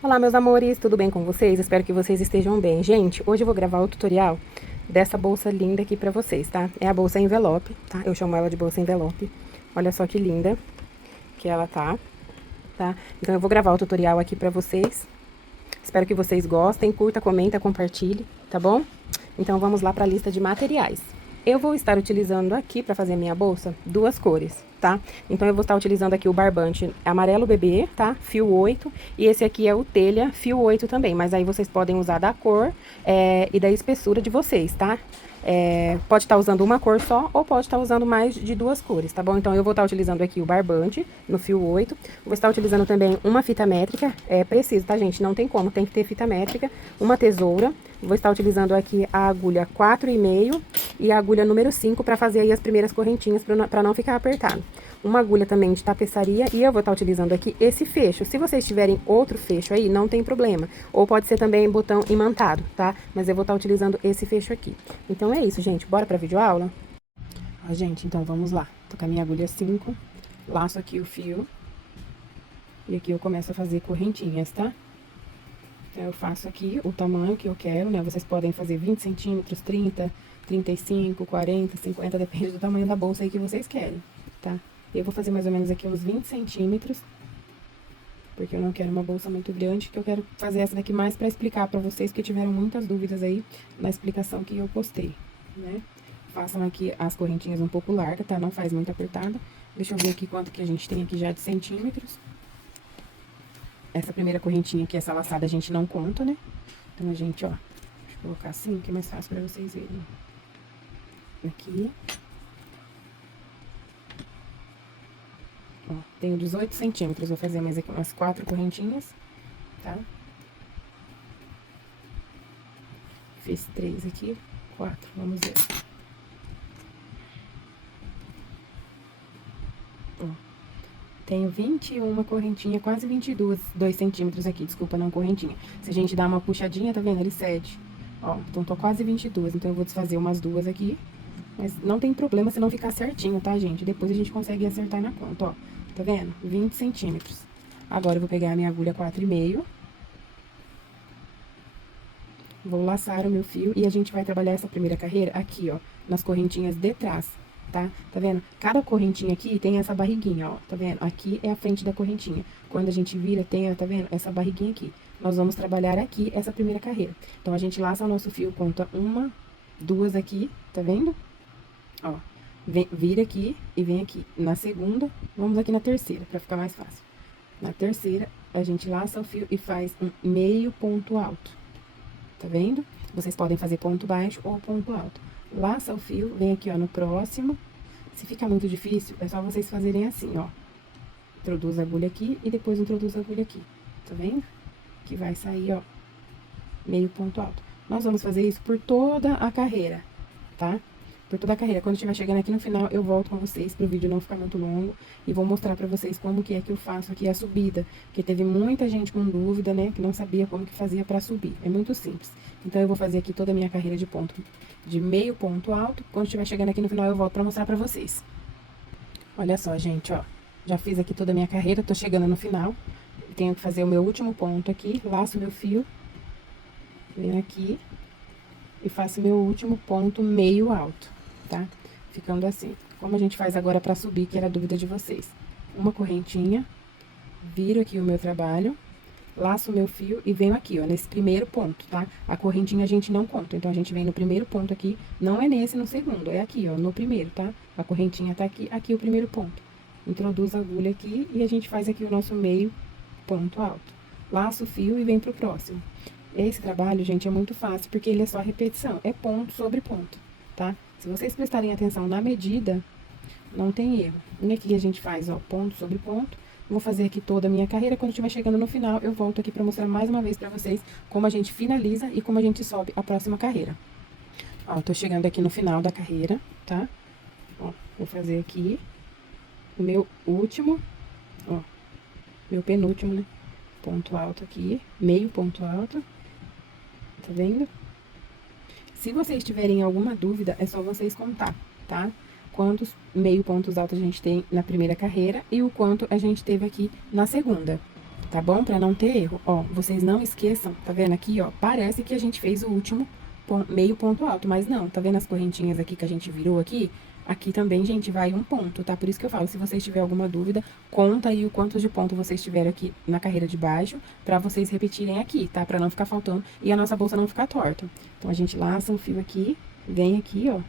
Olá, meus amores, tudo bem com vocês? Espero que vocês estejam bem. Gente, hoje eu vou gravar o tutorial dessa bolsa linda aqui pra vocês, tá? É a bolsa envelope, tá? Eu chamo ela de bolsa envelope. Olha só que linda que ela tá? Então eu vou gravar o tutorial aqui pra vocês. Espero que vocês gostem, curta, comenta, compartilhe, tá bom? Então vamos lá pra lista de materiais. Eu vou estar utilizando aqui para fazer a minha bolsa duas cores, tá? Então eu vou estar utilizando aqui o barbante amarelo bebê, tá? Fio 8, e esse aqui é o telha fio 8 também, mas aí vocês podem usar da cor e da espessura de vocês, tá? Pode estar usando uma cor só ou pode estar usando mais de duas cores, tá bom? Então eu vou estar utilizando aqui o barbante no fio 8, vou estar utilizando também uma fita métrica, preciso, tá, gente? Não tem como, tem que ter fita métrica, uma tesoura, vou estar utilizando aqui a agulha 4,5 e a agulha número 5 para fazer aí as primeiras correntinhas para não ficar apertado. Uma agulha também de tapeçaria e eu vou estar utilizando aqui esse fecho. Se vocês tiverem outro fecho aí, não tem problema. Ou pode ser também botão imantado, tá? Mas eu vou estar utilizando esse fecho aqui. Então é isso, gente. Bora pra videoaula? Ó, gente, então vamos lá. Tô com a minha agulha 5, laço aqui o fio e aqui eu começo a fazer correntinhas, tá? Então, eu faço aqui o tamanho que eu quero, né? Vocês podem fazer 20 centímetros, 30, 35, 40, 50, depende do tamanho da bolsa aí que vocês querem, tá? Eu vou fazer mais ou menos aqui uns 20 centímetros, porque eu não quero uma bolsa muito grande, que eu quero fazer essa daqui mais pra explicar pra vocês, que tiveram muitas dúvidas aí na explicação que eu postei, né? Façam aqui as correntinhas um pouco largas, tá? Não faz muito apertada. Deixa eu ver aqui quanto que a gente tem aqui já de centímetros. Essa primeira correntinha aqui, essa laçada, a gente não conta, né? Então, a gente, ó, deixa eu colocar assim, que é mais fácil pra vocês verem. Aqui. Ó, tenho 18 centímetros, vou fazer mais aqui umas 4 correntinhas, tá? Fiz 3 aqui, 4, vamos ver. Ó, tenho 21 correntinha, quase 22, 2 centímetros aqui, desculpa, não correntinha. Se a gente dá uma puxadinha, tá vendo? Ele cede. Ó, então tô quase 22, então eu vou desfazer umas duas aqui. Mas não tem problema se não ficar certinho, tá, gente? Depois a gente consegue acertar na conta, ó. Tá vendo? 20 centímetros. Agora, eu vou pegar a minha agulha 4,5. Vou laçar o meu fio e a gente vai trabalhar essa primeira carreira aqui, ó, nas correntinhas de trás, tá? Tá vendo? Cada correntinha aqui tem essa barriguinha, ó, tá vendo? Aqui é a frente da correntinha. Quando a gente vira, tem, ó, tá vendo? Essa barriguinha aqui. Nós vamos trabalhar aqui essa primeira carreira. Então, a gente laça o nosso fio, conta uma, duas aqui, tá vendo? Ó, vira aqui e vem aqui. Na segunda, vamos aqui na terceira, pra ficar mais fácil. Na terceira, a gente laça o fio e faz um meio ponto alto. Tá vendo? Vocês podem fazer ponto baixo ou ponto alto. Laça o fio, vem aqui, ó, no próximo. Se fica muito difícil, é só vocês fazerem assim, ó. Introduz a agulha aqui e depois introduz a agulha aqui. Tá vendo? Que vai sair, ó, meio ponto alto. Nós vamos fazer isso por toda a carreira, tá? Por toda a carreira. Quando estiver chegando aqui no final, eu volto com vocês pro vídeo não ficar muito longo e vou mostrar pra vocês como que é que eu faço aqui a subida, porque teve muita gente com dúvida, né, que não sabia como que fazia pra subir. É muito simples. Então, eu vou fazer aqui toda a minha carreira de ponto, de meio ponto alto. Quando estiver chegando aqui no final, eu volto pra mostrar pra vocês. Olha só, gente, ó. Já fiz aqui toda a minha carreira, tô chegando no final. Tenho que fazer o meu último ponto aqui, laço meu fio, venho aqui e faço meu último ponto meio alto, tá? Ficando assim. Como a gente faz agora pra subir, que era a dúvida de vocês. Uma correntinha, viro aqui o meu trabalho, laço o meu fio e venho aqui, ó, nesse primeiro ponto, tá? A correntinha a gente não conta, então a gente vem no primeiro ponto aqui, não é nesse no segundo, é aqui, ó, no primeiro, tá? A correntinha tá aqui, aqui o primeiro ponto. Introduz a agulha aqui e a gente faz aqui o nosso meio ponto alto. Laço o fio e vem pro próximo. Esse trabalho, gente, é muito fácil, porque ele é só repetição, é ponto sobre ponto, tá? Se vocês prestarem atenção na medida, não tem erro. E aqui a gente faz, ó, ponto sobre ponto. Vou fazer aqui toda a minha carreira. Quando estiver chegando no final, eu volto aqui pra mostrar mais uma vez pra vocês como a gente finaliza e como a gente sobe a próxima carreira. Ó, tô chegando aqui no final da carreira, tá? Ó, vou fazer aqui o meu último, ó, meu penúltimo, né? Ponto alto aqui, meio ponto alto. Tá vendo? Se vocês tiverem alguma dúvida, é só vocês contar, tá? Quantos meio pontos altos a gente tem na primeira carreira e o quanto a gente teve aqui na segunda. tá bom? Pra não ter erro. Ó, vocês não esqueçam, tá vendo aqui, ó? Parece que a gente fez o último meio ponto alto, mas não, tá vendo as correntinhas aqui que a gente virou aqui? Aqui também, gente, vai um ponto, tá? Por isso que eu falo, se vocês tiverem alguma dúvida, conta aí o quanto de ponto vocês tiveram aqui na carreira de baixo, pra vocês repetirem aqui, tá? Pra não ficar faltando e a nossa bolsa não ficar torta. Então, a gente laça um fio aqui, vem aqui, ó.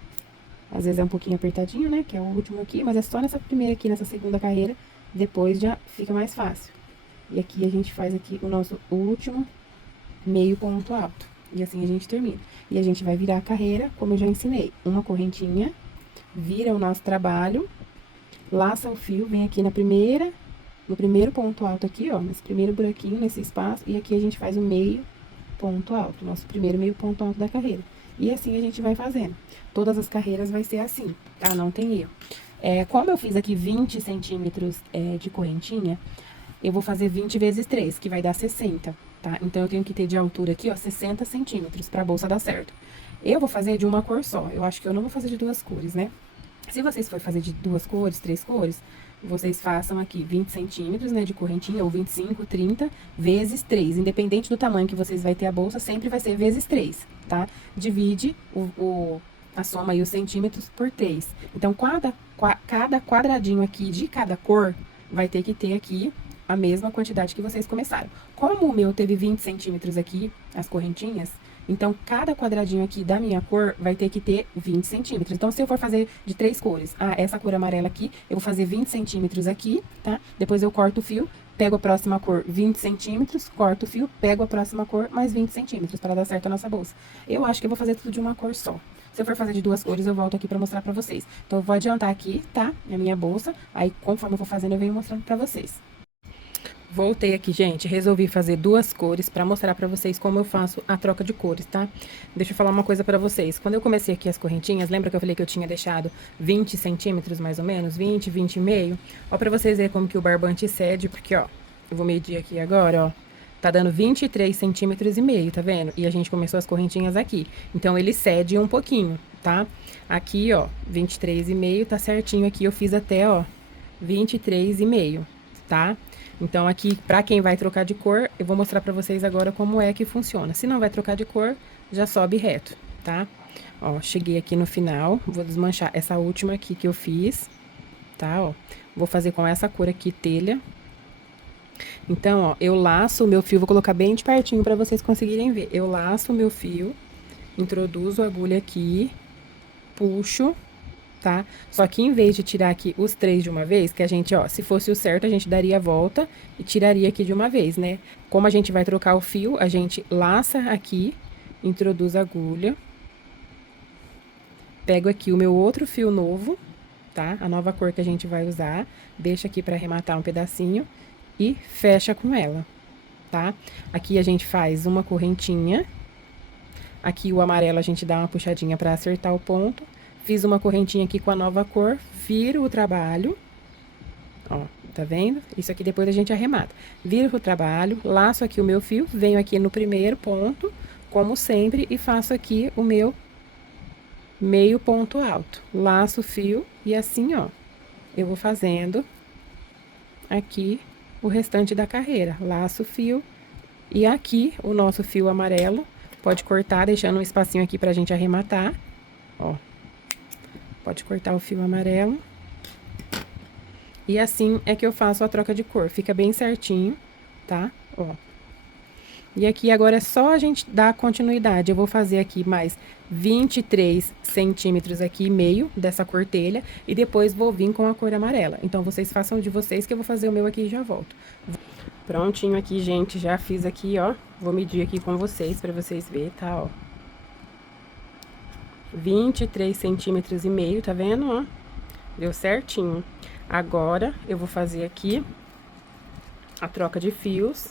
Às vezes é um pouquinho apertadinho, né? Que é o último aqui, mas é só nessa primeira aqui, nessa segunda carreira, depois já fica mais fácil. E aqui a gente faz aqui o nosso último meio ponto alto. E assim a gente termina. E a gente vai virar a carreira, como eu já ensinei. Uma correntinha, vira o nosso trabalho, laça o fio, vem aqui no primeiro ponto alto aqui, ó, nesse primeiro buraquinho, nesse espaço, e aqui a gente faz o meio ponto alto, nosso primeiro meio ponto alto da carreira. E assim a gente vai fazendo. Todas as carreiras vai ser assim, tá? Não tem erro. Como eu fiz aqui 20 centímetros de correntinha, eu vou fazer 20 vezes 3, que vai dar 60, tá? Então, eu tenho que ter de altura aqui, ó, 60 centímetros pra bolsa dar certo. Eu vou fazer de uma cor só, eu acho que eu não vou fazer de duas cores, né? Se vocês forem fazer de duas cores, três cores, vocês façam aqui 20 centímetros, né, de correntinha, ou 25, 30, vezes 3. Independente do tamanho que vocês vai ter a bolsa, sempre vai ser vezes 3, tá? Divide a soma aí, os centímetros, por 3. Então, cada quadradinho aqui de cada cor vai ter que ter aqui a mesma quantidade que vocês começaram. Como o meu teve 20 centímetros aqui, as correntinhas, então, cada quadradinho aqui da minha cor vai ter que ter 20 centímetros. Então, se eu for fazer de 3 cores, essa cor amarela aqui, eu vou fazer 20 centímetros aqui, tá? Depois eu corto o fio, pego a próxima cor, 20 centímetros, corto o fio, pego a próxima cor, mais 20 centímetros, para dar certo a nossa bolsa. Eu acho que eu vou fazer tudo de uma cor só. Se eu for fazer de duas cores, eu volto aqui pra mostrar pra vocês. Então, eu vou adiantar aqui, tá? A minha bolsa. Aí, conforme eu for fazendo, eu venho mostrando pra vocês. Voltei aqui, gente, resolvi fazer duas cores pra mostrar pra vocês como eu faço a troca de cores, tá? Deixa eu falar uma coisa pra vocês. Quando eu comecei aqui as correntinhas, lembra que eu falei que eu tinha deixado 20 centímetros, mais ou menos? 20, 20 e meio? Ó, pra vocês verem como que o barbante cede, porque, ó, eu vou medir aqui agora, ó. Tá dando 23 centímetros e meio, tá vendo? E a gente começou as correntinhas aqui. Então, ele cede um pouquinho, tá? Aqui, ó, 23 e meio, tá certinho aqui. Eu fiz até, ó, 23 e meio, tá? Então, aqui, pra quem vai trocar de cor, eu vou mostrar pra vocês agora como é que funciona. Se não vai trocar de cor, já sobe reto, tá? Ó, cheguei aqui no final, vou desmanchar essa última aqui que eu fiz, tá? Ó, vou fazer com essa cor aqui, telha. Então, ó, eu laço o meu fio, vou colocar bem de pertinho pra vocês conseguirem ver. Eu laço o meu fio, introduzo a agulha aqui, puxo, tá? Só que em vez de tirar aqui os 3 de uma vez, que a gente, ó, se fosse o certo, a gente daria a volta e tiraria aqui de uma vez, né? Como a gente vai trocar o fio, a gente laça aqui, introduz a agulha, pego aqui o meu outro fio novo, tá? A nova cor que a gente vai usar, deixa aqui pra arrematar um pedacinho e fecha com ela, tá? Aqui a gente faz uma correntinha, aqui o amarelo a gente dá uma puxadinha pra acertar o ponto. Fiz uma correntinha aqui com a nova cor, viro o trabalho, ó, tá vendo? Isso aqui depois a gente arremata. Viro o trabalho, laço aqui o meu fio, venho aqui no primeiro ponto, como sempre, e faço aqui o meu meio ponto alto. Laço o fio e assim, ó, eu vou fazendo aqui o restante da carreira. Laço o fio e aqui o nosso fio amarelo, pode cortar, deixando um espacinho aqui pra gente arrematar, ó. Pode cortar o fio amarelo. E assim é que eu faço a troca de cor. Fica bem certinho, tá? Ó. E aqui agora é só a gente dar continuidade. Eu vou fazer aqui mais 23 centímetros aqui, meio dessa cor telha. E depois vou vir com a cor amarela. Então, vocês façam de vocês que eu vou fazer o meu aqui e já volto. Prontinho aqui, gente. Já fiz aqui, ó. Vou medir aqui com vocês pra vocês verem, tá? Ó. 23 centímetros e meio, tá vendo, ó? Deu certinho. Agora, eu vou fazer aqui a troca de fios.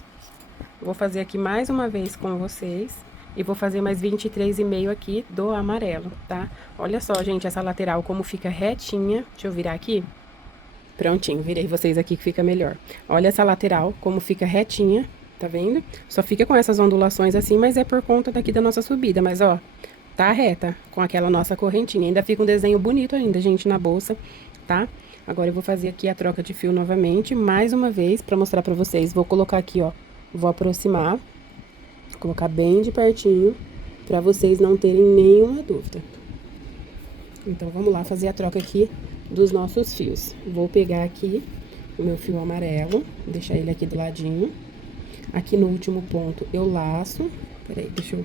Vou fazer aqui mais uma vez com vocês. E vou fazer mais 23,5 aqui do amarelo, tá? Olha só, gente, essa lateral como fica retinha. Deixa eu virar aqui. Prontinho, virei vocês aqui que fica melhor. Olha essa lateral como fica retinha, tá vendo? Só fica com essas ondulações assim, mas é por conta daqui da nossa subida. Mas, ó, tá reta com aquela nossa correntinha. Ainda fica um desenho bonito ainda, gente, na bolsa, tá? Agora eu vou fazer aqui a troca de fio novamente, mais uma vez, pra mostrar pra vocês. Vou colocar aqui, ó, vou aproximar, colocar bem de pertinho, pra vocês não terem nenhuma dúvida. Então, vamos lá fazer a troca aqui dos nossos fios. Vou pegar aqui o meu fio amarelo, deixar ele aqui do ladinho. Aqui no último ponto eu laço. Peraí, deixa eu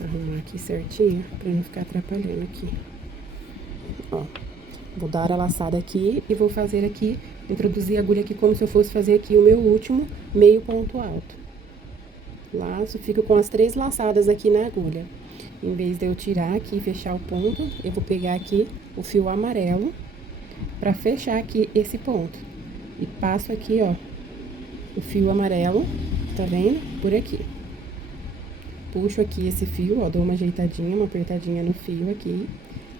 arrumar aqui certinho, pra não ficar atrapalhando aqui. Ó, vou dar a laçada aqui e vou fazer aqui, introduzir a agulha aqui como se eu fosse fazer aqui o meu último meio ponto alto. Laço, fico com as 3 laçadas aqui na agulha. Em vez de eu tirar aqui e fechar o ponto, eu vou pegar aqui o fio amarelo pra fechar aqui esse ponto. E passo aqui, ó, o fio amarelo, tá vendo? Por aqui. Puxo aqui esse fio, ó, dou uma ajeitadinha, uma apertadinha no fio aqui.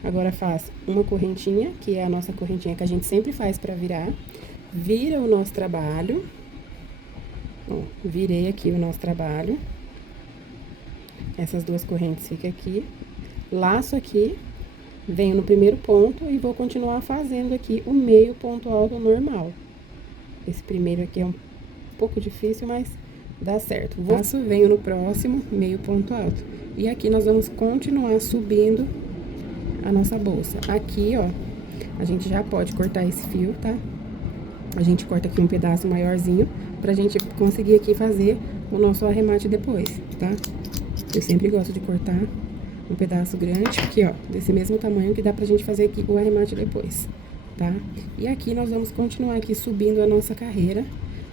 Agora, faço uma correntinha, que é a nossa correntinha que a gente sempre faz pra virar. Vira o nosso trabalho. Ó, virei aqui o nosso trabalho. Essas 2 correntes ficam aqui. Laço aqui, venho no primeiro ponto e vou continuar fazendo aqui o meio ponto alto normal. Esse primeiro aqui é um pouco difícil, mas dá certo. Laço, venho no próximo, meio ponto alto. E aqui nós vamos continuar subindo a nossa bolsa. Aqui, ó, a gente já pode cortar esse fio, tá? A gente corta aqui um pedaço maiorzinho, pra gente conseguir aqui fazer o nosso arremate depois, tá? Eu sempre gosto de cortar um pedaço grande, aqui, ó, desse mesmo tamanho, que dá pra gente fazer aqui o arremate depois, tá? E aqui nós vamos continuar aqui subindo a nossa carreira,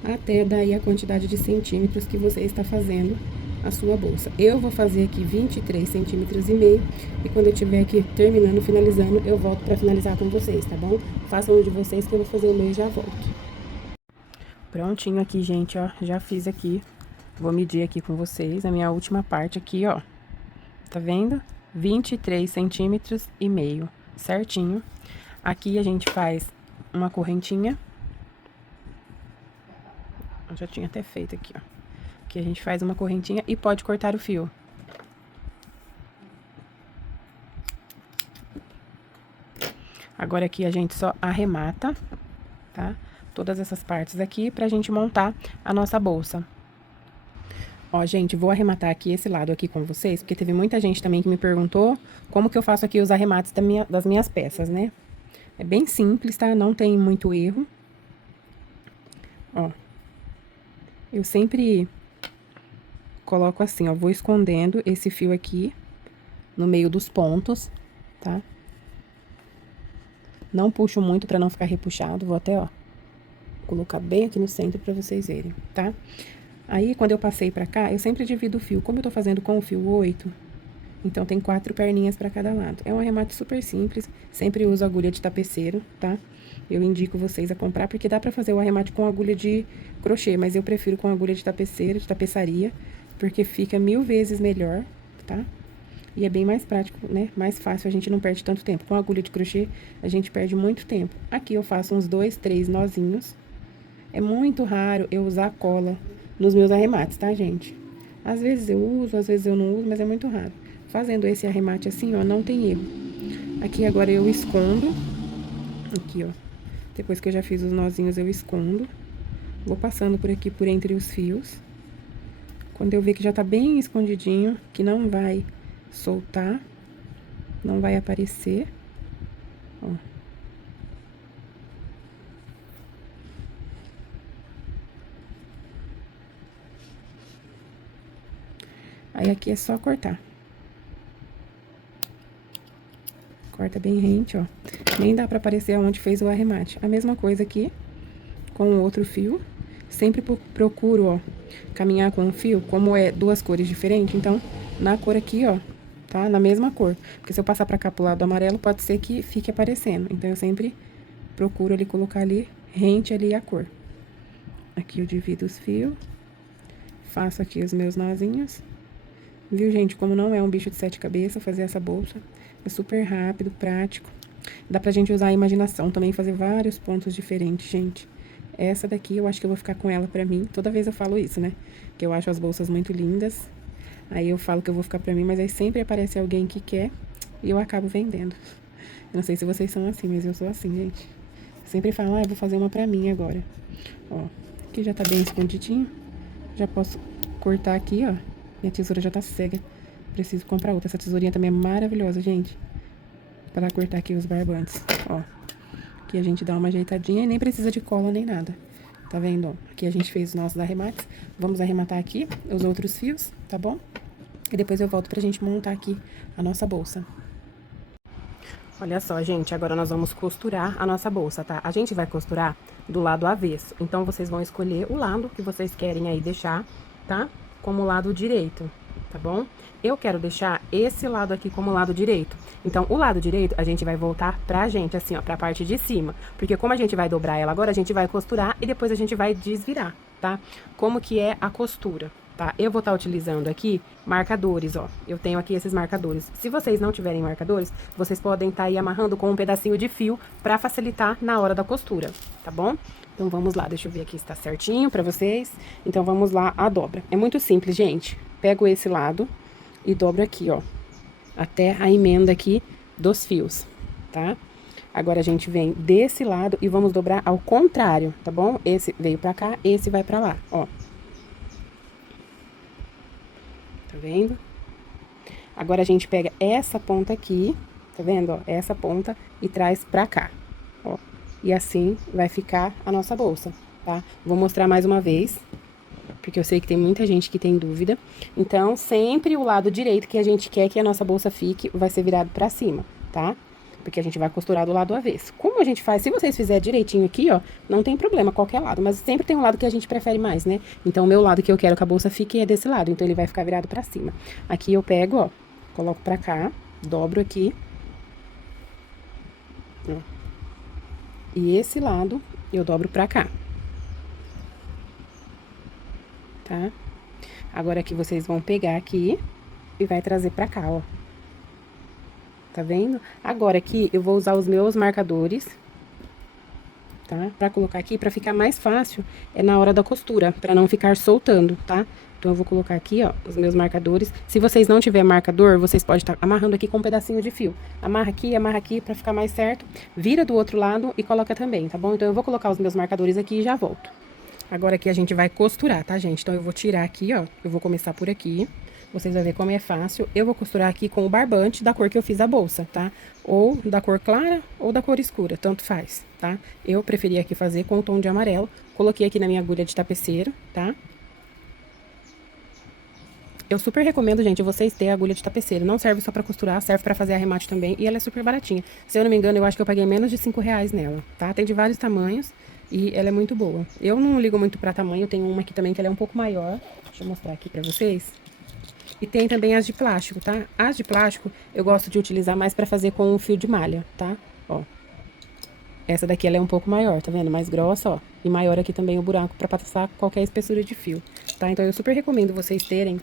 até daí a quantidade de centímetros que você está fazendo a sua bolsa. Eu vou fazer aqui 23 centímetros e meio, e quando eu estiver aqui terminando, finalizando, eu volto pra finalizar com vocês, tá bom? Façam um de vocês que eu vou fazer o meu e já volto. Prontinho aqui, gente, ó, já fiz aqui. Vou medir aqui com vocês a minha última parte aqui, ó. Tá vendo? 23 centímetros e meio, certinho. Aqui a gente faz uma correntinha. Eu já tinha até feito aqui, ó. Aqui a gente faz uma correntinha e pode cortar o fio. Agora aqui a gente só arremata, tá? Todas essas partes aqui pra gente montar a nossa bolsa. Ó, gente, vou arrematar aqui esse lado aqui com vocês, porque teve muita gente também que me perguntou como que eu faço aqui os arremates das minhas peças, né? É bem simples, tá? Não tem muito erro. Ó, eu sempre coloco assim, ó, vou escondendo esse fio aqui no meio dos pontos, tá? Não puxo muito pra não ficar repuxado, vou até, ó, colocar bem aqui no centro pra vocês verem, tá? Aí, quando eu passei pra cá, eu sempre divido o fio. Como eu tô fazendo com o fio 8, então tem 4 perninhas pra cada lado. É um arremate super simples, sempre uso agulha de tapeceiro, tá? Eu indico vocês a comprar, porque dá pra fazer o arremate com agulha de crochê, mas eu prefiro com agulha de tapeceiro, de tapeçaria, porque fica 1000 vezes melhor, tá? E é bem mais prático, né? Mais fácil, a gente não perde tanto tempo. Com a agulha de crochê, a gente perde muito tempo. Aqui eu faço uns 2, 3 nozinhos. É muito raro eu usar cola nos meus arremates, tá, gente? Às vezes eu uso, às vezes eu não uso, mas é muito raro. Fazendo esse arremate assim, ó, não tem erro. Aqui agora eu escondo. Aqui, ó. Depois que eu já fiz os nozinhos, eu escondo. Vou passando por aqui, por entre os fios. Quando eu ver que já tá bem escondidinho, que não vai soltar, não vai aparecer, ó. Aí, aqui é só cortar. Corta bem rente, ó. Nem dá pra aparecer aonde fez o arremate. A mesma coisa aqui, com o outro fio. Sempre procuro, ó, caminhar com o fio, como é 2 cores diferentes, então, na cor aqui, ó, tá? Na mesma cor. Porque se eu passar pra cá pro lado amarelo, pode ser que fique aparecendo. Então, eu sempre procuro ali, colocar ali, rente ali a cor. Aqui eu divido os fios. Faço aqui os meus nozinhos. Viu, gente? Como não é um bicho de 7 cabeças fazer essa bolsa. É super rápido, prático. Dá pra gente usar a imaginação também, fazer vários pontos diferentes, gente. Essa daqui, eu acho que eu vou ficar com ela pra mim. Toda vez eu falo isso, né? Que eu acho as bolsas muito lindas. Aí eu falo que eu vou ficar pra mim, mas aí sempre aparece alguém que quer e eu acabo vendendo. Eu não sei se vocês são assim, mas eu sou assim, gente. Sempre falo, ah, eu vou fazer uma pra mim agora. Ó, aqui já tá bem escondidinho. Já posso cortar aqui, ó. Minha tesoura já tá cega. Preciso comprar outra. Essa tesourinha também é maravilhosa, gente. Pra cortar aqui os barbantes, ó. Aqui a gente dá uma ajeitadinha e nem precisa de cola nem nada. Tá vendo, ó? Aqui a gente fez os nossos arremates. Vamos arrematar aqui os outros fios, tá bom? E depois eu volto pra gente montar aqui a nossa bolsa. Olha só, gente, agora nós vamos costurar a nossa bolsa, tá? A gente vai costurar do lado avesso. Então, vocês vão escolher o lado que vocês querem aí deixar, tá? Como lado direito, tá bom? Eu quero deixar esse lado aqui como lado direito. Então, o lado direito, a gente vai voltar pra gente, assim, ó, pra parte de cima. Porque como a gente vai dobrar ela agora, a gente vai costurar e depois a gente vai desvirar, tá? Como que é a costura? Tá? Eu vou estar utilizando aqui marcadores, ó. Eu tenho aqui esses marcadores. Se vocês não tiverem marcadores, vocês podem estar aí amarrando com um pedacinho de fio para facilitar na hora da costura, tá bom? Então, vamos lá. Deixa eu ver aqui se tá certinho pra vocês. Então, vamos lá a dobra. É muito simples, gente. Pego esse lado e dobro aqui, ó. Até a emenda aqui dos fios, tá? Agora, a gente vem desse lado e vamos dobrar ao contrário, tá bom? Esse veio pra cá, esse vai pra lá, ó. Tá vendo? Agora, a gente pega essa ponta aqui, tá vendo, ó? Essa ponta e traz pra cá, ó. E assim vai ficar a nossa bolsa, tá? Vou mostrar mais uma vez, porque eu sei que tem muita gente que tem dúvida. Então, sempre o lado direito que a gente quer que a nossa bolsa fique vai ser virado pra cima, tá? Porque a gente vai costurar do lado avesso. Como a gente faz, se vocês fizerem direitinho aqui, ó, não tem problema, qualquer lado. Mas sempre tem um lado que a gente prefere mais, né? Então, o meu lado que eu quero que a bolsa fique é desse lado. Então, ele vai ficar virado pra cima. Aqui eu pego, ó, coloco pra cá, dobro aqui. Ó. E esse lado eu dobro pra cá. Tá? Agora, aqui vocês vão pegar aqui e vai trazer pra cá, ó. Tá vendo? Agora aqui eu vou usar os meus marcadores, tá? Pra colocar aqui, pra ficar mais fácil, é na hora da costura, pra não ficar soltando, tá? Então, eu vou colocar aqui, ó, os meus marcadores. Se vocês não tiverem marcador, vocês podem estar amarrando aqui com um pedacinho de fio. Amarra aqui pra ficar mais certo. Vira do outro lado e coloca também, tá bom? Então, eu vou colocar os meus marcadores aqui e já volto. Agora aqui a gente vai costurar, tá, gente? Então, eu vou tirar aqui, ó. Eu vou começar por aqui. Vocês vão ver como é fácil. Eu vou costurar aqui com o barbante da cor que eu fiz a bolsa, tá? Ou da cor clara ou da cor escura, tanto faz, tá? Eu preferi aqui fazer com o tom de amarelo. Coloquei aqui na minha agulha de tapeceiro, tá? Eu super recomendo, gente, vocês terem agulha de tapeceiro. Não serve só pra costurar, serve pra fazer arremate também. E ela é super baratinha. Se eu não me engano, eu acho que eu paguei menos de R$ 5 nela, tá? Tem de vários tamanhos e ela é muito boa. Eu não ligo muito pra tamanho, eu tenho uma aqui também que ela é um pouco maior. Deixa eu mostrar aqui pra vocês. E tem também as de plástico, tá? As de plástico eu gosto de utilizar mais pra fazer com o fio de malha, tá? Ó. Essa daqui ela é um pouco maior, tá vendo? Mais grossa, ó. E maior aqui também o buraco pra passar qualquer espessura de fio, tá? Então eu super recomendo vocês terem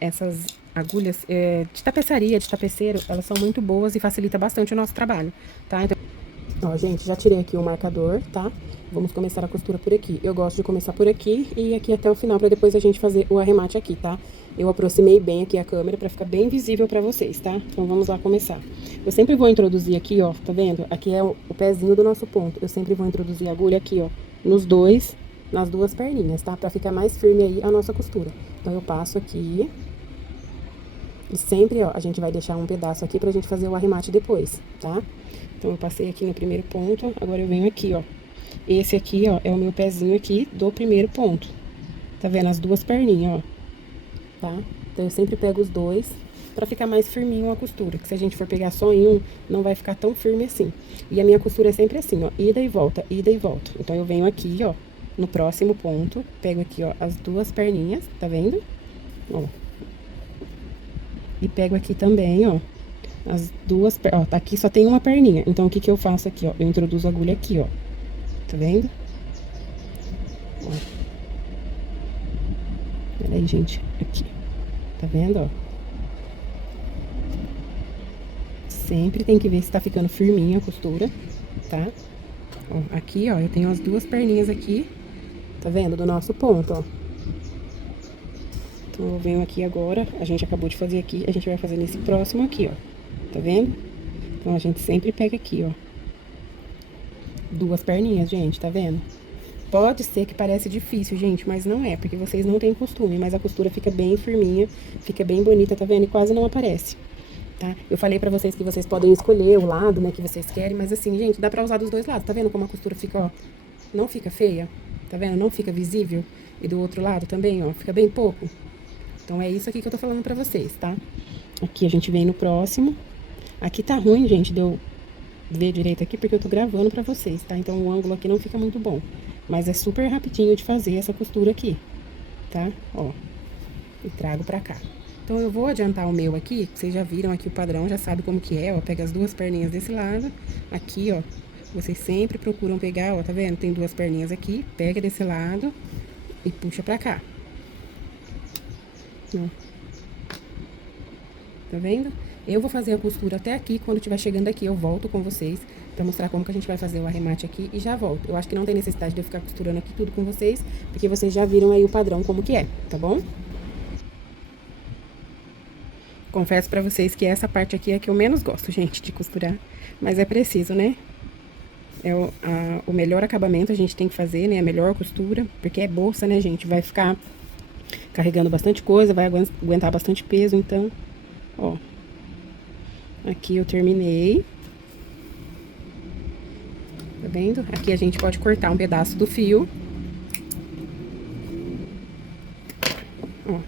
essas agulhas de tapeçaria, de tapeceiro. Elas são muito boas e facilita bastante o nosso trabalho, tá? Então, ó, gente, já tirei aqui o marcador, tá? Vamos começar a costura por aqui. Eu gosto de começar por aqui e aqui até o final, pra depois a gente fazer o arremate aqui, tá? Eu aproximei bem aqui a câmera pra ficar bem visível pra vocês, tá? Então, vamos lá começar. Eu sempre vou introduzir aqui, ó, tá vendo? Aqui é o pezinho do nosso ponto. Eu sempre vou introduzir a agulha aqui, ó, nas duas perninhas, tá? Pra ficar mais firme aí a nossa costura. Então, eu passo aqui. E sempre, ó, a gente vai deixar um pedaço aqui pra gente fazer o arremate depois, tá? Então, eu passei aqui no primeiro ponto, agora eu venho aqui, ó. Esse aqui, ó, é o meu pezinho aqui do primeiro ponto. Tá vendo? As duas perninhas, ó. Tá? Então, eu sempre pego os dois pra ficar mais firminho a costura. Que se a gente for pegar só em um, não vai ficar tão firme assim. E a minha costura é sempre assim, ó. Ida e volta, ida e volta. Então, eu venho aqui, ó, no próximo ponto. Pego aqui, ó, as duas perninhas, tá vendo? Ó. E pego aqui também, ó, as duas, ó, tá aqui só tem uma perninha. Então, o que que eu faço aqui, ó? Eu introduzo a agulha aqui, ó. Tá vendo? Ó. Olha aí, gente, aqui. Tá vendo, ó? Sempre tem que ver se tá ficando firminha a costura, tá? Ó, aqui, ó, eu tenho as duas perninhas aqui, tá vendo? Do nosso ponto, ó. Então, eu venho aqui agora, a gente acabou de fazer aqui, a gente vai fazer nesse próximo aqui, ó. Tá vendo? Então, a gente sempre pega aqui, ó. duas perninhas, gente, tá vendo? Pode ser que pareça difícil, gente, mas não é, porque vocês não têm costume, mas a costura fica bem firminha, fica bem bonita, tá vendo? E quase não aparece, tá? Eu falei pra vocês que vocês podem escolher o lado, né, que vocês querem, mas assim, gente, dá pra usar dos dois lados, tá vendo como a costura fica, ó, não fica feia, tá vendo? Não fica visível. E do outro lado também, ó, fica bem pouco. Então, é isso aqui que eu tô falando pra vocês, tá? Aqui a gente vem no próximo. Aqui tá ruim, gente, de eu ver direito aqui, porque eu tô gravando pra vocês, tá? Então, o ângulo aqui não fica muito bom. Mas é super rapidinho de fazer essa costura aqui, tá? Ó, e trago pra cá. Então, eu vou adiantar o meu aqui, vocês já viram aqui o padrão, já sabe como que é, ó. Pega as duas perninhas desse lado, aqui, ó. Vocês sempre procuram pegar, ó, tá vendo? Tem duas perninhas aqui, pega desse lado e puxa pra cá. Ó. Tá vendo? Eu vou fazer a costura até aqui, quando estiver chegando aqui eu volto com vocês pra mostrar como que a gente vai fazer o arremate aqui e já volto. Eu acho que não tem necessidade de eu ficar costurando aqui tudo com vocês, porque vocês já viram aí o padrão como que é, tá bom? Confesso pra vocês que essa parte aqui é a que eu menos gosto, gente, de costurar, mas é preciso, né? É o melhor acabamento a gente tem que fazer, né? A melhor costura, porque é bolsa, né, gente? Vai ficar carregando bastante coisa, vai aguentar bastante peso, então, ó. Aqui eu terminei. Tá vendo? Aqui a gente pode cortar um pedaço do fio. Ó.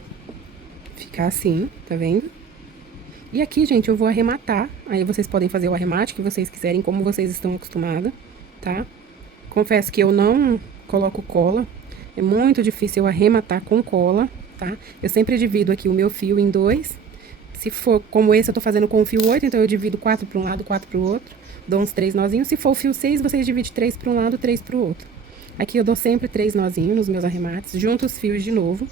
Ficar assim, tá vendo? E aqui, gente, eu vou arrematar. Aí vocês podem fazer o arremate que vocês quiserem, como vocês estão acostumados, tá? Confesso que eu não coloco cola. É muito difícil eu arrematar com cola, tá? Eu sempre divido aqui o meu fio em dois. Se for como esse, eu tô fazendo com o fio 8, então eu divido 4 para um lado, 4 para o outro. Dou uns 3 nozinhos. Se for o fio 6, vocês dividem 3 para um lado, 3 para o outro. Aqui eu dou sempre 3 nozinhos nos meus arremates. Junto os fios de novo.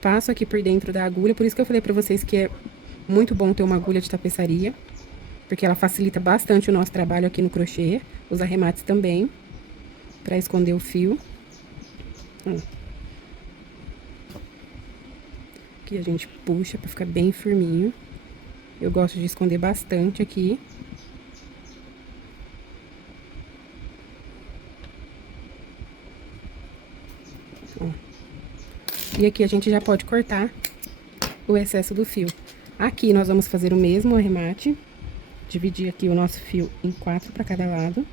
Passo aqui por dentro da agulha. Por isso que eu falei pra vocês que é muito bom ter uma agulha de tapeçaria. Porque ela facilita bastante o nosso trabalho aqui no crochê. Os arremates também. Pra esconder o fio. Aqui a gente puxa pra ficar bem firminho. Eu gosto de esconder bastante aqui. Ó. E aqui a gente já pode cortar o excesso do fio. Aqui nós vamos fazer o mesmo arremate. Dividir aqui o nosso fio em 4 para cada lado.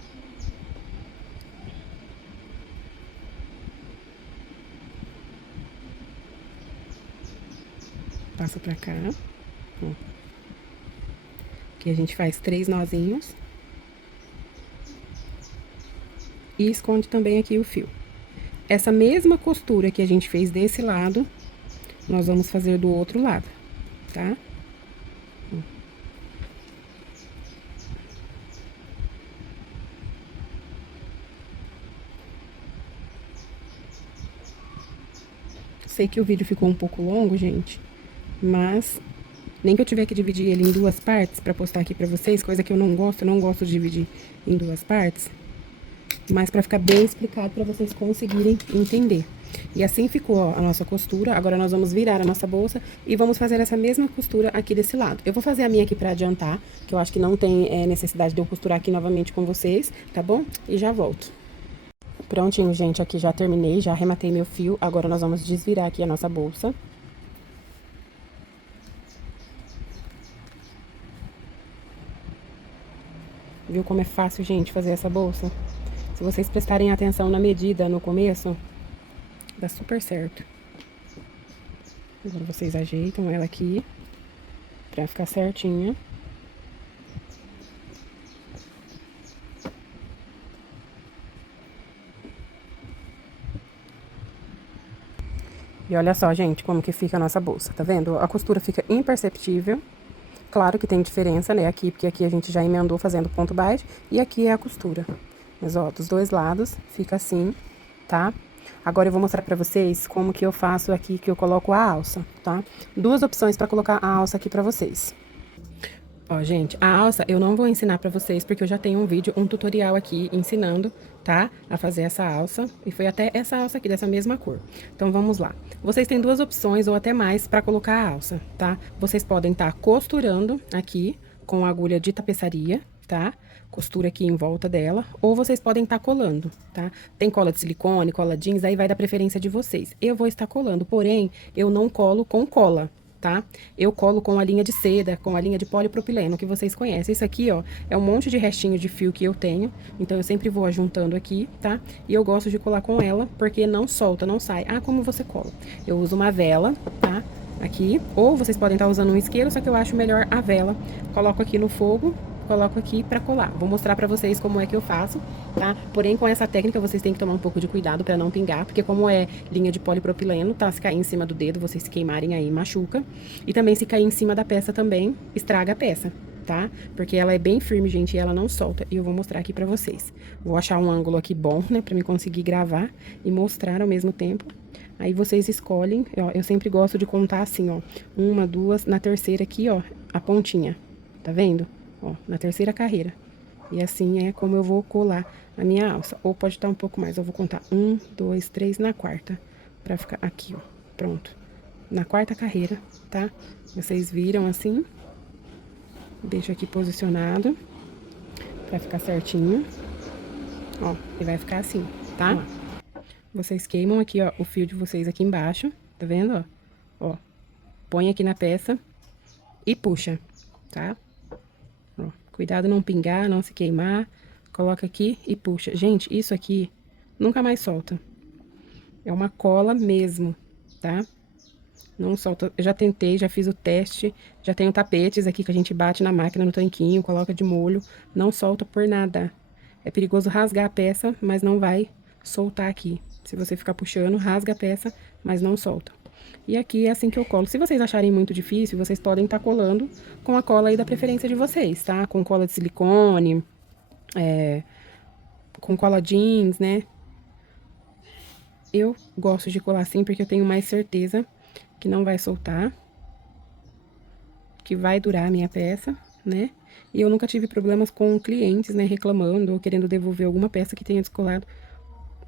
Passa pra cá. Ó. Aqui a gente faz 3 nozinhos. E esconde também aqui o fio. Essa mesma costura que a gente fez desse lado, nós vamos fazer do outro lado, tá? Sei que o vídeo ficou um pouco longo, gente, mas nem que eu tiver que dividir ele em duas partes pra postar aqui pra vocês, coisa que eu não gosto de dividir em duas partes, mas pra ficar bem explicado pra vocês conseguirem entender. E assim ficou, ó, a nossa costura. Agora nós vamos virar a nossa bolsa e vamos fazer essa mesma costura aqui desse lado. Eu vou fazer a minha aqui pra adiantar, que eu acho que não tem necessidade de eu costurar aqui novamente com vocês, tá bom? E já volto. Prontinho, gente, aqui já terminei, já arrematei meu fio. Agora nós vamos desvirar aqui a nossa bolsa. Viu como é fácil, gente, fazer essa bolsa? Se vocês prestarem atenção na medida no começo, dá super certo. Agora vocês ajeitam ela aqui, pra ficar certinha. E olha só, gente, como que fica a nossa bolsa, tá vendo? A costura fica imperceptível. Claro que tem diferença, né, aqui, porque aqui a gente já emendou fazendo ponto baixo, e aqui é a costura. Mas, ó, dos dois lados fica assim, tá? Agora eu vou mostrar pra vocês como que eu faço aqui, que eu coloco a alça, tá? Duas opções pra colocar a alça aqui pra vocês. Ó, gente, a alça eu não vou ensinar pra vocês, porque eu já tenho um vídeo, um tutorial aqui ensinando, tá? A fazer essa alça, e foi até essa alça aqui, dessa mesma cor. Então, vamos lá. Vocês têm duas opções, ou até mais, pra colocar a alça, tá? Vocês podem estar costurando aqui, com a agulha de tapeçaria, tá? Costura aqui em volta dela, ou vocês podem estar colando, tá? Tem cola de silicone, cola jeans, aí vai da preferência de vocês. Eu vou estar colando, porém, eu não colo com cola, tá? Eu colo com a linha de seda, com a linha de polipropileno, que vocês conhecem. Isso aqui, ó, é um monte de restinho de fio que eu tenho, então eu sempre vou ajuntando aqui, tá? E eu gosto de colar com ela, porque não solta, não sai. Ah, como você cola? Eu uso uma vela, tá? Aqui, ou vocês podem estar usando um isqueiro, só que eu acho melhor a vela. Coloco aqui no fogo, coloco aqui pra colar. Vou mostrar pra vocês como é que eu faço, tá? Porém, com essa técnica, vocês têm que tomar um pouco de cuidado pra não pingar, porque como é linha de polipropileno, tá? Se cair em cima do dedo, vocês se queimarem aí, machuca. E também se cair em cima da peça também, estraga a peça, tá? Porque ela é bem firme, gente, e ela não solta. E eu vou mostrar aqui pra vocês. Vou achar um ângulo aqui bom, né, pra me conseguir gravar e mostrar ao mesmo tempo. Aí vocês escolhem, ó, eu sempre gosto de contar assim, ó, 1, 2, na terceira aqui, ó, a pontinha, tá vendo? Ó, na terceira carreira. E assim é como eu vou colar a minha alça. Ou pode estar um pouco mais, eu vou contar 1, 2, 3 na quarta, pra ficar aqui, ó, pronto. Na quarta carreira, tá? Vocês viram assim, deixo aqui posicionado, pra ficar certinho, ó, e vai ficar assim, tá? Ó. Vocês queimam aqui, ó, o fio de vocês aqui embaixo, tá vendo, ó? Ó, põe aqui na peça e puxa, tá? Ó, cuidado não pingar, não se queimar. Coloca aqui e puxa. Gente, isso aqui nunca mais solta. É uma cola mesmo, tá? Não solta. Eu já tentei, já fiz o teste, já tenho tapetes aqui que a gente bate na máquina, no tanquinho, coloca de molho. Não solta por nada. É perigoso rasgar a peça, mas não vai soltar aqui. Se você ficar puxando, rasga a peça, mas não solta. E aqui é assim que eu colo. Se vocês acharem muito difícil, vocês podem estar colando com a cola aí da preferência de vocês, tá? Com cola de silicone, com cola jeans, né? Eu gosto de colar assim porque eu tenho mais certeza que não vai soltar, que vai durar a minha peça, né? E eu nunca tive problemas com clientes, né, reclamando ou querendo devolver alguma peça que tenha descolado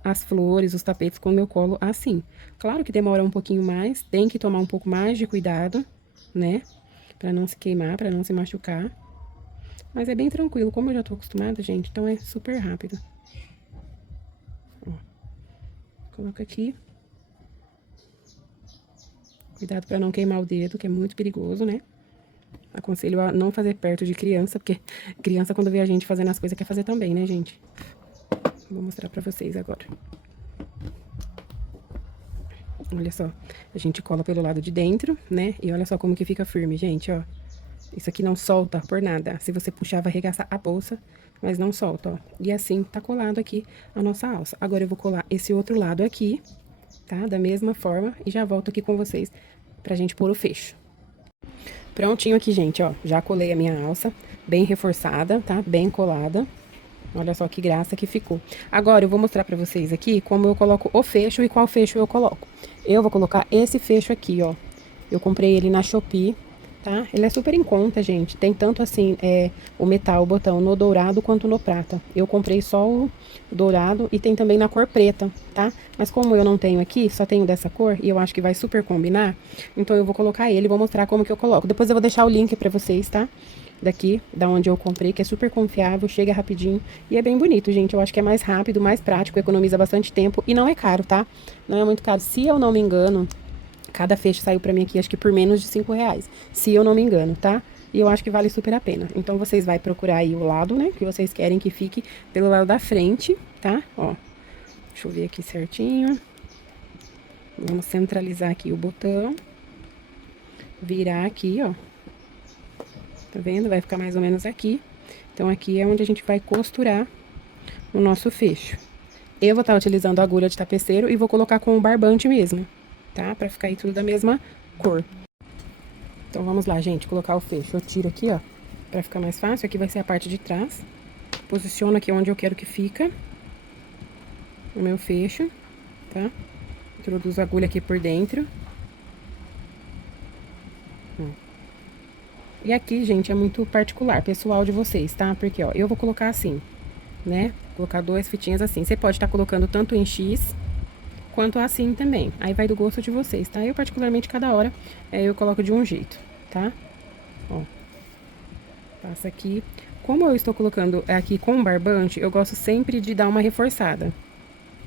as flores, os tapetes com o meu colo assim. Claro que demora um pouquinho mais, tem que tomar um pouco mais de cuidado, né? Pra não se queimar, pra não se machucar. Mas é bem tranquilo, como eu já tô acostumada, gente, então é super rápido. Ó, coloca aqui. Cuidado pra não queimar o dedo, que é muito perigoso, né? Aconselho a não fazer perto de criança, porque criança quando vê a gente fazendo as coisas quer fazer também, né, gente? Vou mostrar pra vocês agora. Olha só, a gente cola pelo lado de dentro, né? E olha só como que fica firme, gente, ó. Isso aqui não solta por nada. Se você puxar, vai arregaçar a bolsa, mas não solta, ó. E assim tá colado aqui a nossa alça. Agora eu vou colar esse outro lado aqui, tá? Da mesma forma, e já volto aqui com vocês pra gente pôr o fecho. Prontinho aqui, gente, ó. Já colei a minha alça, bem reforçada, tá? Bem colada. Olha só que graça que ficou. Agora, eu vou mostrar pra vocês aqui como eu coloco o fecho e qual fecho eu coloco. Eu vou colocar esse fecho aqui, ó. Eu comprei ele na Shopee, tá? Ele é super em conta, gente. Tem tanto assim, o metal, o botão, no dourado quanto no prata. Eu comprei só o dourado e tem também na cor preta, tá? Mas como eu não tenho aqui, só tenho dessa cor e eu acho que vai super combinar, então eu vou colocar ele e vou mostrar como que eu coloco. Depois eu vou deixar o link pra vocês, tá? Daqui, da onde eu comprei, que é super confiável, chega rapidinho e é bem bonito, gente. Eu acho que é mais rápido, mais prático, economiza bastante tempo e não é caro, tá? Não é muito caro. Se eu não me engano, cada fecho saiu pra mim aqui, acho que por menos de R$5, se eu não me engano, tá? E eu acho que vale super a pena. Então, vocês vai procurar aí o lado, né, que vocês querem que fique pelo lado da frente, tá? Ó, deixa eu ver aqui certinho. Vamos centralizar aqui o botão. Virar aqui, ó. Tá vendo? Vai ficar mais ou menos aqui. Então, aqui é onde a gente vai costurar o nosso fecho. Eu vou estar utilizando a agulha de tapeceiro e vou colocar com o barbante mesmo, tá? Pra ficar aí tudo da mesma cor. Então, vamos lá, gente, colocar o fecho. Eu tiro aqui, ó, pra ficar mais fácil. Aqui vai ser a parte de trás. Posiciono aqui onde eu quero que fica o meu fecho, tá? Introduzo a agulha aqui por dentro. E aqui, gente, é muito particular, pessoal de vocês, tá? Porque, ó, eu vou colocar assim, né? Colocar 2 fitinhas assim. Você pode estar colocando tanto em X quanto assim também. Aí vai do gosto de vocês, tá? Eu, particularmente, cada hora, eu coloco de um jeito, tá? Ó. Passa aqui. Como eu estou colocando aqui com barbante, eu gosto sempre de dar uma reforçada,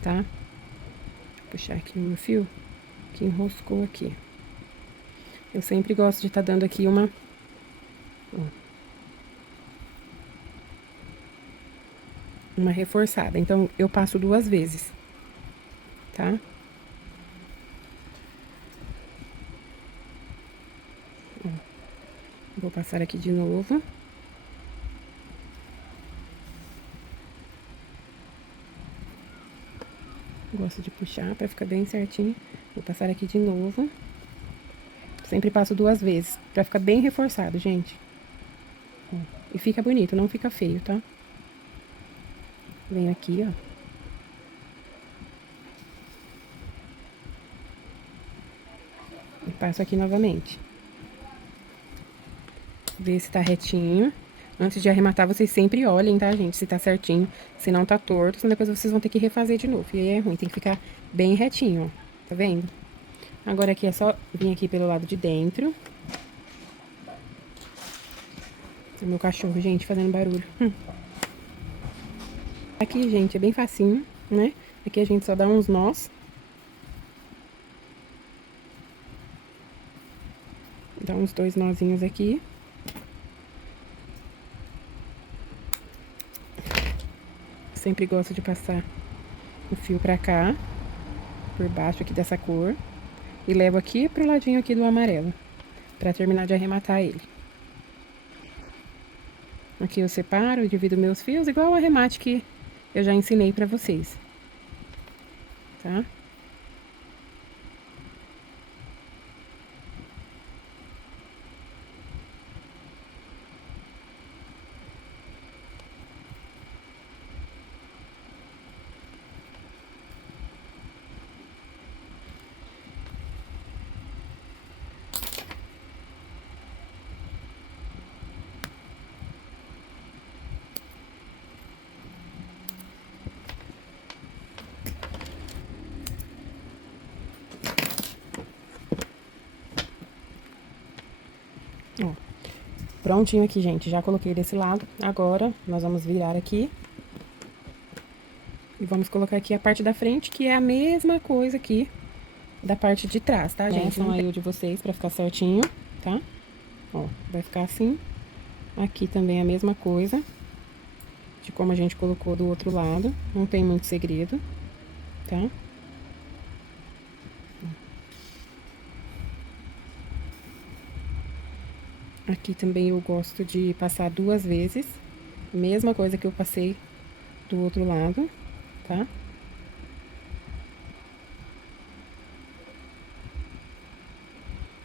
tá? Deixa eu puxar aqui o meu fio, que enroscou aqui. Eu sempre gosto de estar dando aqui uma reforçada. Então, eu passo 2 vezes, tá? Vou passar aqui de novo. Gosto de puxar pra ficar bem certinho. Vou passar aqui de novo. Sempre passo 2 vezes, pra ficar bem reforçado, gente. Ó, e fica bonito, não fica feio, tá? Venho aqui, ó. E passo aqui novamente. Ver se tá retinho. Antes de arrematar, vocês sempre olhem, tá, gente? Se tá certinho, se não tá torto, senão depois vocês vão ter que refazer de novo. E aí é ruim, tem que ficar bem retinho, ó. Tá vendo? Agora aqui é só vir aqui pelo lado de dentro. O meu cachorro, gente, fazendo barulho. Aqui, gente, é bem facinho, né? Aqui a gente só dá uns nós. Dá uns 2 nozinhos aqui. Sempre gosto de passar o fio pra cá, por baixo aqui dessa cor. E levo aqui pro ladinho aqui do amarelo, pra terminar de arrematar ele. Aqui eu separo e divido meus fios, igual o arremate que eu já ensinei pra vocês, tá? Ó, prontinho aqui, gente. Já coloquei desse lado. Agora, nós vamos virar aqui. E vamos colocar aqui a parte da frente, que é a mesma coisa aqui da parte de trás, tá, gente? Meçam aí o de vocês pra ficar certinho, tá? Ó, vai ficar assim. Aqui também a mesma coisa. De como a gente colocou do outro lado. Não tem muito segredo, tá? Aqui também eu gosto de passar 2 vezes. Mesma coisa que eu passei do outro lado, tá?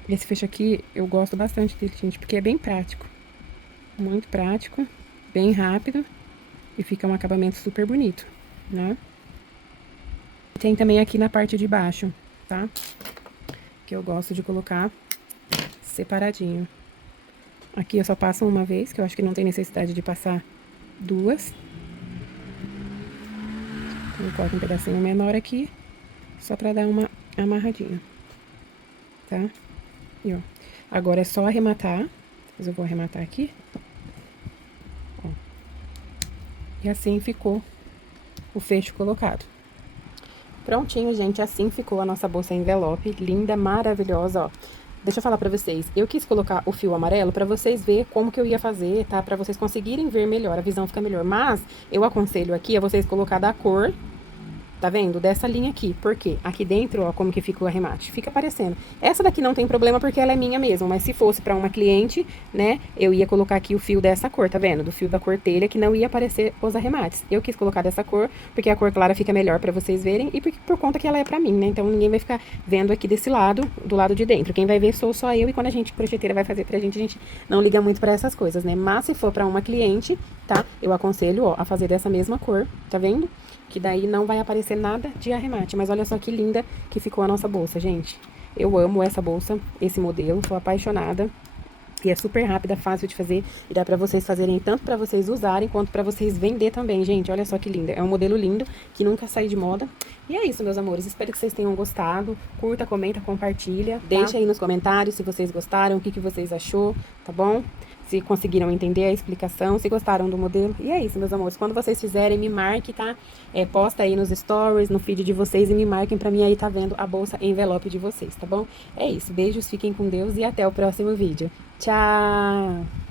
Esse fecho aqui eu gosto bastante dele, gente, porque é bem prático. Muito prático, bem rápido e fica um acabamento super bonito, né? Tem também aqui na parte de baixo, tá? Que eu gosto de colocar separadinho. Aqui eu só passo uma vez, que eu acho que não tem necessidade de passar 2. Então, eu corto um pedacinho menor aqui, só pra dar uma amarradinha, tá? E, ó, agora é só arrematar. Depois eu vou arrematar aqui. Ó. E assim ficou o fecho colocado. Prontinho, gente, assim ficou a nossa bolsa envelope, linda, maravilhosa, ó. Deixa eu falar pra vocês, eu quis colocar o fio amarelo pra vocês verem como que eu ia fazer, tá? Pra vocês conseguirem ver melhor, a visão fica melhor. Mas, eu aconselho aqui a vocês colocar da cor, tá vendo? Dessa linha aqui. Por quê? Aqui dentro, ó, como que fica o arremate. Fica aparecendo. Essa daqui não tem problema porque ela é minha mesmo. Mas se fosse pra uma cliente, né, eu ia colocar aqui o fio dessa cor, tá vendo? Do fio da cor telha, que não ia aparecer os arremates. Eu quis colocar dessa cor, porque a cor clara fica melhor pra vocês verem. E por conta que ela é pra mim, né? Então, ninguém vai ficar vendo aqui desse lado, do lado de dentro. Quem vai ver sou só eu. E quando a gente, crocheteira, vai fazer pra gente, a gente não liga muito pra essas coisas, né? Mas se for pra uma cliente, tá? Eu aconselho, ó, a fazer dessa mesma cor, tá vendo? Que daí não vai aparecer nada de arremate. Mas olha só que linda que ficou a nossa bolsa, gente. Eu amo essa bolsa, esse modelo, sou apaixonada. E é super rápida, fácil de fazer. E dá pra vocês fazerem tanto pra vocês usarem, quanto pra vocês vender também, gente. Olha só que linda. É um modelo lindo, que nunca sai de moda. E é isso, meus amores. Espero que vocês tenham gostado. Curta, comenta, compartilha. Tá? Deixa aí nos comentários se vocês gostaram, o que vocês achou, tá bom? se conseguiram entender a explicação, se gostaram do modelo. E é isso, meus amores. Quando vocês fizerem, me marque, tá? Posta aí nos stories, no feed de vocês e me marquem pra mim aí tá vendo a bolsa envelope de vocês, tá bom? É isso. Beijos, fiquem com Deus e até o próximo vídeo. Tchau!